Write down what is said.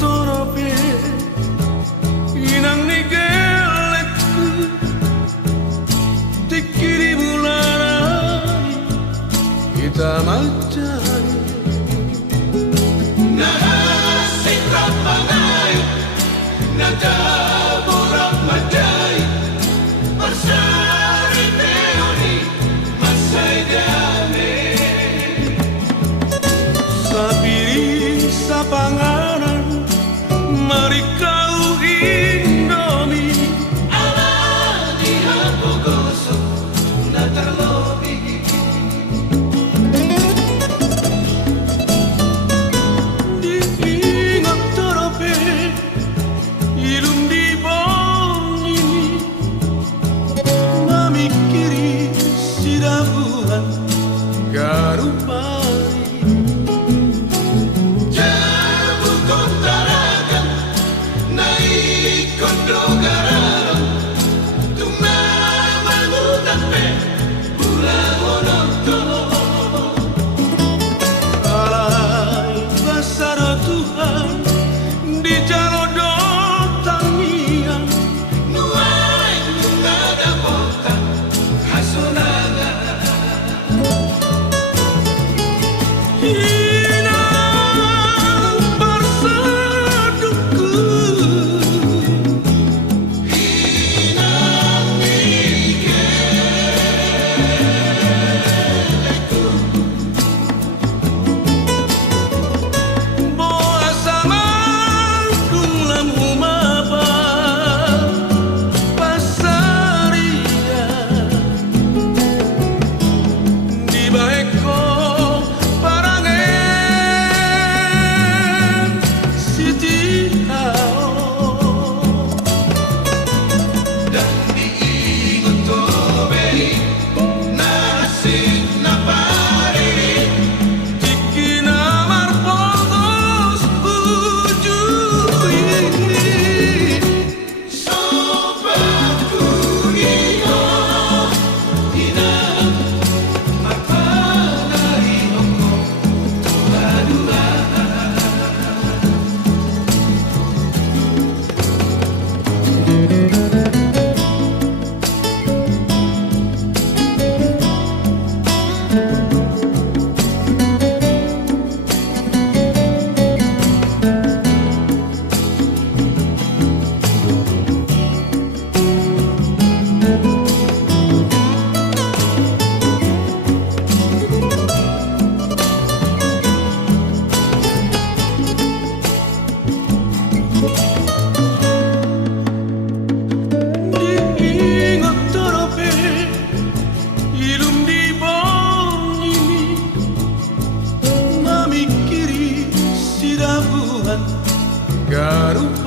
torope inang ni gelekku tikiri bulanai kita mencari nasi rapangai nada burak madai bersari teori masai dame sapiri sapanganan mari kau indomi ala di hampo gosok na terlobi diingat torope ilum di bongini mamikiri sidabuhan garupari jabu kontarakan naik kondo gararan tunai mangutampe pula wonoto alai basara Tuhan di jalodo tangian nuai nungada bota hasunanga inang berseduku inang nikeleku boa sama dulam umaba pasaria di baeko parangen siti hao dan diingat tobei nasib napari tikina marpogos ujui sobat kurio inang mapanari ongko tuladura diingat torope ilum di bongini mamikiri sidabuhan garupari